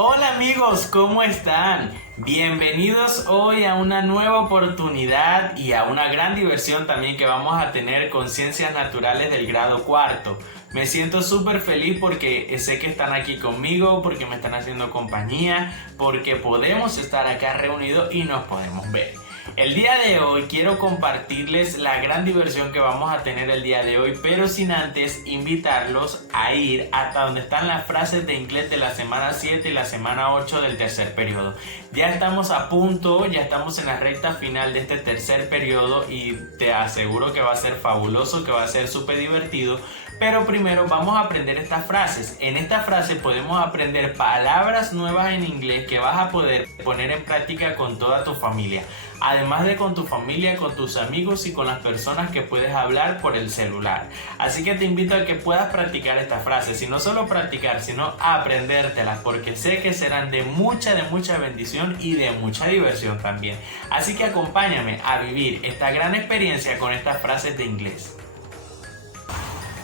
Hola amigos, ¿cómo están? Bienvenidos hoy a una nueva oportunidad y a una gran diversión también que vamos a tener con Ciencias Naturales del grado cuarto. Me siento súper feliz porque sé que están aquí conmigo, porque me están haciendo compañía, porque podemos estar acá reunidos y nos podemos ver. El día de hoy quiero compartirles la gran diversión que vamos a tener el día de hoy, pero sin antes invitarlos a ir hasta donde están las frases de inglés de la semana 7 y la semana 8 del tercer periodo. Ya estamos a punto, ya estamos en la recta final de este tercer periodo y te aseguro que va a ser fabuloso, que va a ser súper divertido. Pero primero vamos a aprender estas frases. En esta frase podemos aprender palabras nuevas en inglés que vas a poder poner en práctica con toda tu familia. Además de con tu familia, con tus amigos y con las personas que puedes hablar por el celular. Así que te invito a que puedas practicar estas frases. Y no solo practicar, sino aprendértelas. Porque sé que serán de mucha bendición y de mucha diversión también. Así que acompáñame a vivir esta gran experiencia con estas frases de inglés.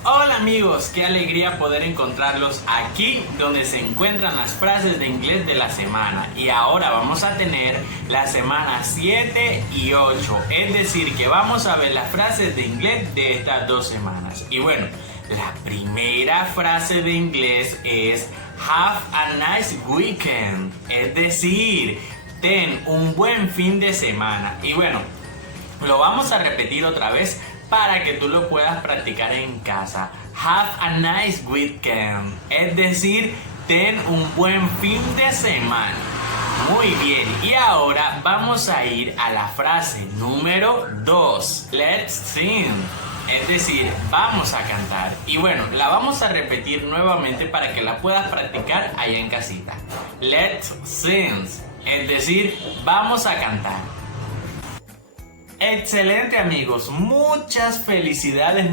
Hola amigos, qué alegría poder encontrarlos aquí donde se encuentran las frases de inglés de la semana. Y ahora vamos a tener la semana 7 y 8, es decir que vamos a ver las frases de inglés de estas dos semanas. Y bueno, la primera frase de inglés es have a nice weekend, es decir, ten un buen fin de semana. Y bueno, lo vamos a repetir otra vez para que tú lo puedas practicar en casa. Have a nice weekend, es decir, ten un buen fin de semana. Muy bien, y ahora vamos a ir a la frase número 2. Let's sing, es decir, vamos a cantar. Y bueno, la vamos a repetir nuevamente para que la puedas practicar allá en casita. Let's sing, es decir, vamos a cantar. Excelente amigos, muchas felicidades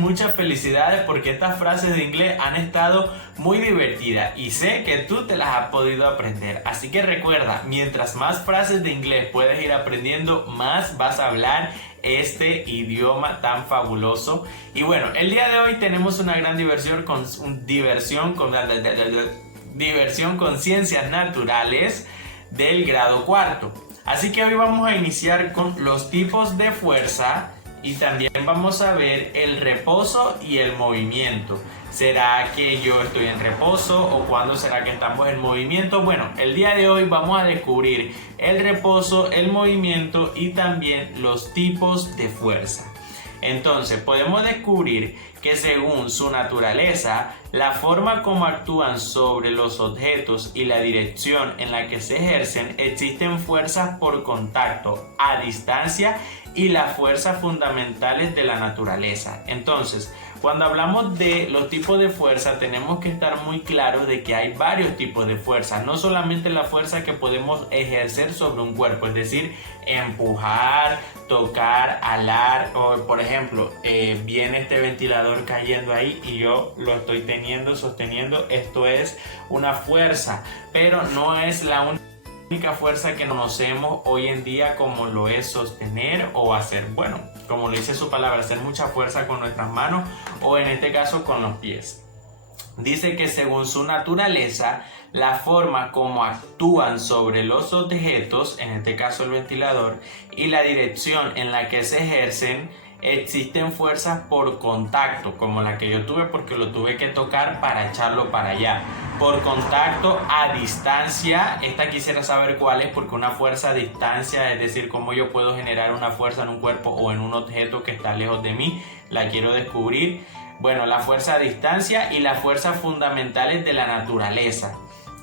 porque estas frases de inglés han estado muy divertidas y sé que tú te las has podido aprender. Así que recuerda, mientras más frases de inglés puedes ir aprendiendo, más vas a hablar este idioma tan fabuloso. Y bueno, el día de hoy tenemos una gran diversión con Ciencias Naturales del grado cuarto. Así que hoy vamos a iniciar con los tipos de fuerza y también vamos a ver el reposo y el movimiento. ¿Será que yo estoy en reposo o cuándo será que estamos en movimiento? Bueno, el día de hoy vamos a descubrir el reposo, el movimiento y también los tipos de fuerza. Entonces podemos descubrir que según su naturaleza, la forma como actúan sobre los objetos y la dirección en la que se ejercen, existen fuerzas por contacto, a distancia y las fuerzas fundamentales de la naturaleza. Entonces, cuando hablamos de los tipos de fuerza, tenemos que estar muy claros de que hay varios tipos de fuerza, no solamente la fuerza que podemos ejercer sobre un cuerpo, es decir, empujar, tocar, alar, o por ejemplo, viene este ventilador cayendo ahí y yo lo estoy sosteniendo, esto es una fuerza, pero no es la única fuerza que conocemos hoy en día como lo es sostener o hacer, bueno, como lo dice su palabra, hacer mucha fuerza con nuestras manos o en este caso con los pies. Dice que según su naturaleza, la forma como actúan sobre los objetos, en este caso el ventilador, y la dirección en la que se ejercen, existen fuerzas por contacto, como la que yo tuve porque lo tuve que tocar para echarlo para allá. Por contacto a distancia, esta quisiera saber cuál es porque una fuerza a distancia, es decir, cómo yo puedo generar una fuerza en un cuerpo o en un objeto que está lejos de mí, la quiero descubrir. Bueno, la fuerza a distancia y las fuerzas fundamentales de la naturaleza.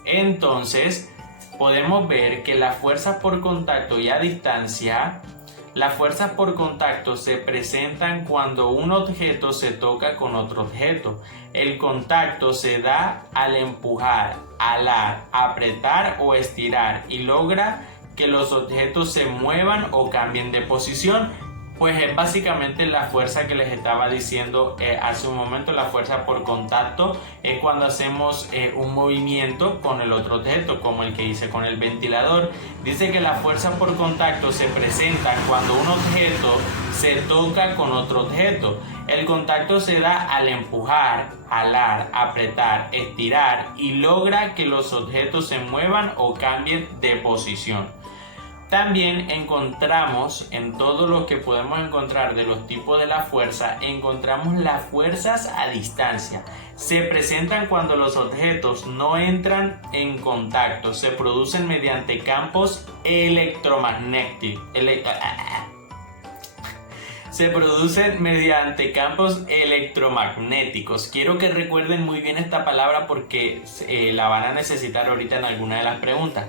Entonces, podemos ver que las fuerzas por contacto y a distancia, las fuerzas por contacto se presentan cuando un objeto se toca con otro objeto. El contacto se da al empujar, alar, apretar o estirar y logra que los objetos se muevan o cambien de posición. Pues es básicamente la fuerza que les estaba diciendo hace un momento. La fuerza por contacto es cuando hacemos un movimiento con el otro objeto, como el que hice con el ventilador. Dice que la fuerza por contacto se presenta cuando un objeto se toca con otro objeto. El contacto se da al empujar, jalar, apretar, estirar y logra que los objetos se muevan o cambien de posición. También encontramos en todo lo que podemos encontrar de los tipos de la fuerza, encontramos las fuerzas a distancia. Se presentan cuando los objetos no entran en contacto, se producen mediante campos electromagnéticos. Se producen mediante campos electromagnéticos. Quiero que recuerden muy bien esta palabra porque la van a necesitar ahorita en alguna de las preguntas.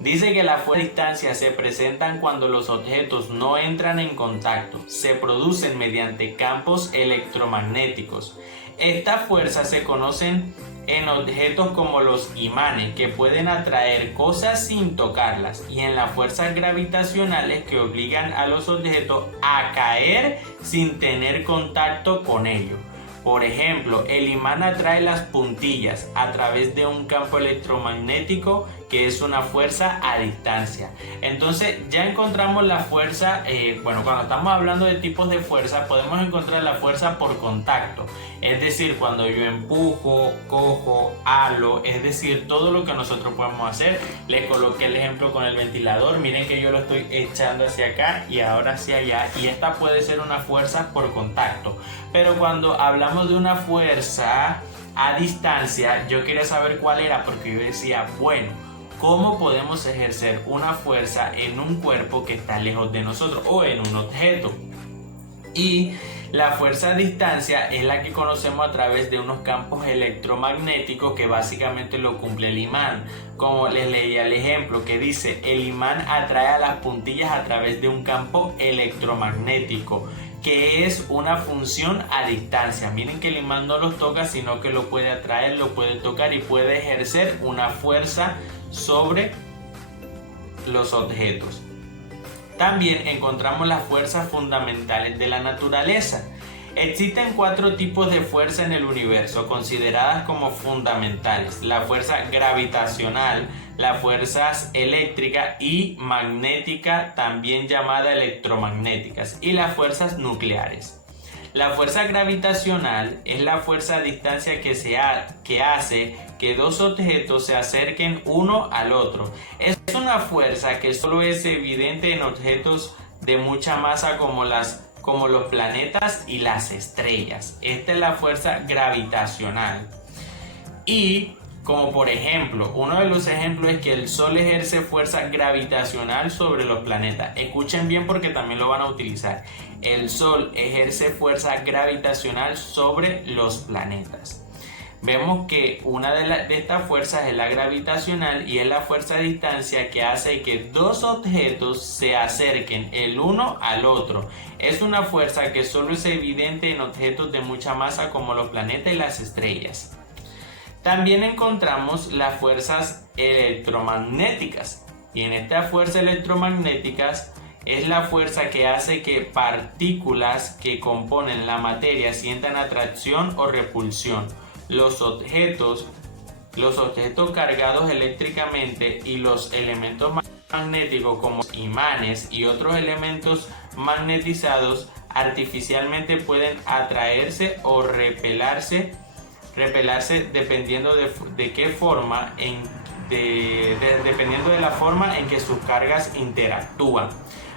Dice que las fuerzas a distancia se presentan cuando los objetos no entran en contacto. Se producen mediante campos electromagnéticos. Estas fuerzas se conocen en objetos como los imanes, que pueden atraer cosas sin tocarlas, y en las fuerzas gravitacionales que obligan a los objetos a caer sin tener contacto con ellos. Por ejemplo, el imán atrae las puntillas a través de un campo electromagnético que es una fuerza a distancia. Entonces ya encontramos la fuerza, cuando estamos hablando de tipos de fuerza podemos encontrar la fuerza por contacto. Es decir, cuando yo empujo, cojo, halo, es decir, todo lo que nosotros podemos hacer. Les coloqué el ejemplo con el ventilador, miren que yo lo estoy echando hacia acá y ahora hacia allá, y esta puede ser una fuerza por contacto. Pero cuando hablamos de una fuerza a distancia, yo quería saber cuál era, porque yo decía, bueno, ¿cómo podemos ejercer una fuerza en un cuerpo que está lejos de nosotros o en un objeto? Y la fuerza a distancia es la que conocemos a través de unos campos electromagnéticos que básicamente lo cumple el imán. Como les leía el ejemplo que dice, el imán atrae a las puntillas a través de un campo electromagnético, que es una función a distancia. Miren que el imán no los toca, sino que lo puede atraer, lo puede tocar y puede ejercer una fuerza sobre los objetos. También encontramos las fuerzas fundamentales de la naturaleza. Existen 4 tipos de fuerza en el universo consideradas como fundamentales: la fuerza gravitacional, las fuerzas eléctrica y magnética, también llamada electromagnéticas, y las fuerzas nucleares. La fuerza gravitacional es la fuerza a distancia que hace que dos objetos se acerquen uno al otro. Es una fuerza que solo es evidente en objetos de mucha masa como los planetas y las estrellas. Esta es la fuerza gravitacional. Y como por ejemplo, uno de los ejemplos es que el Sol ejerce fuerza gravitacional sobre los planetas. Escuchen bien porque también lo van a utilizar. El Sol ejerce fuerza gravitacional sobre los planetas. Vemos que una de estas fuerzas es la gravitacional y es la fuerza a distancia que hace que dos objetos se acerquen el uno al otro. Es una fuerza que solo es evidente en objetos de mucha masa como los planetas y las estrellas. También encontramos las fuerzas electromagnéticas, y en estas fuerzas electromagnéticas es la fuerza que hace que partículas que componen la materia sientan atracción o repulsión. Los objetos cargados eléctricamente y los elementos magnéticos como imanes y otros elementos magnetizados artificialmente pueden atraerse o repelarse dependiendo dependiendo de la forma en que sus cargas interactúan.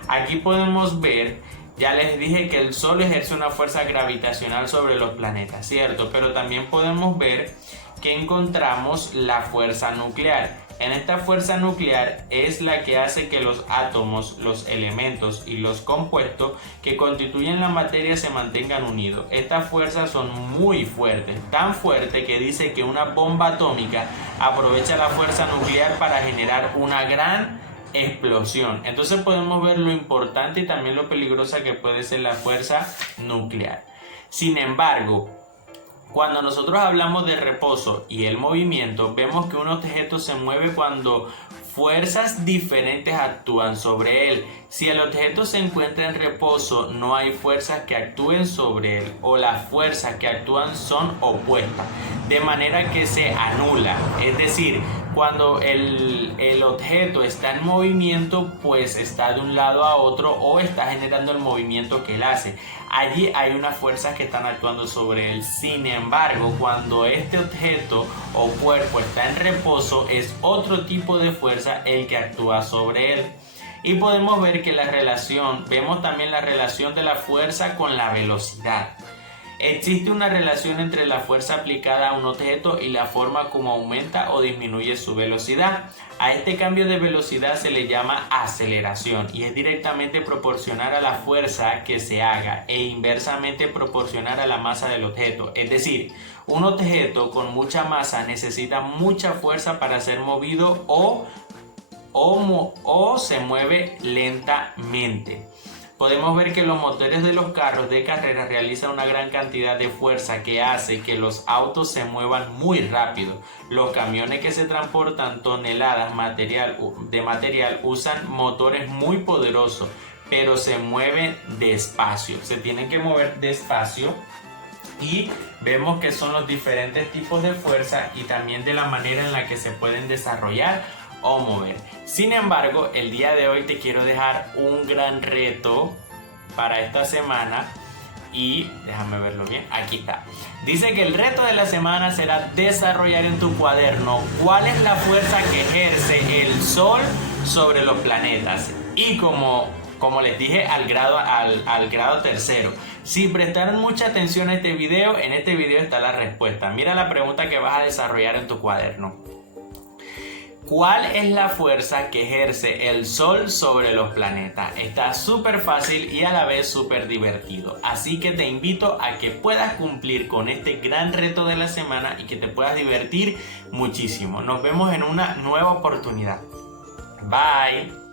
Aquí podemos ver, ya les dije que el Sol ejerce una fuerza gravitacional sobre los planetas, ¿cierto? Pero también podemos ver que encontramos la fuerza nuclear. En esta fuerza nuclear es la que hace que los átomos, los elementos y los compuestos que constituyen la materia se mantengan unidos. Estas fuerzas son muy fuertes, tan fuertes que dice que una bomba atómica aprovecha la fuerza nuclear para generar una gran explosión. Entonces podemos ver lo importante y también lo peligrosa que puede ser la fuerza nuclear. Sin embargo, cuando nosotros hablamos de reposo y el movimiento, vemos que un objeto se mueve cuando fuerzas diferentes actúan sobre él. Si el objeto se encuentra en reposo, no hay fuerzas que actúen sobre él, o las fuerzas que actúan son opuestas, de manera que se anula. Es decir, cuando el objeto está en movimiento, pues está de un lado a otro o está generando el movimiento que él hace. Allí hay unas fuerzas que están actuando sobre él. Sin embargo, cuando este objeto o cuerpo está en reposo, es otro tipo de fuerza el que actúa sobre él. Y podemos ver que vemos también la relación de la fuerza con la velocidad. Existe una relación entre la fuerza aplicada a un objeto y la forma como aumenta o disminuye su velocidad. A este cambio de velocidad se le llama aceleración y es directamente proporcional a la fuerza que se haga e inversamente proporcional a la masa del objeto. Es decir, un objeto con mucha masa necesita mucha fuerza para ser movido o se mueve lentamente. Podemos ver que los motores de los carros de carrera realizan una gran cantidad de fuerza que hace que los autos se muevan muy rápido. Los camiones que se transportan toneladas de material usan motores muy poderosos, pero se mueven despacio. Se tienen que mover despacio y vemos que son los diferentes tipos de fuerza y también de la manera en la que se pueden desarrollar o mover. Sin embargo, el día de hoy te quiero dejar un gran reto para esta semana y déjame verlo bien, aquí está. Dice que el reto de la semana será desarrollar en tu cuaderno cuál es la fuerza que ejerce el Sol sobre los planetas. Y como les dije al grado tercero, si prestaron mucha atención a este video, en este video está la respuesta. Mira la pregunta que vas a desarrollar en tu cuaderno. ¿Cuál es la fuerza que ejerce el Sol sobre los planetas? Está súper fácil y a la vez súper divertido. Así que te invito a que puedas cumplir con este gran reto de la semana y que te puedas divertir muchísimo. Nos vemos en una nueva oportunidad. Bye.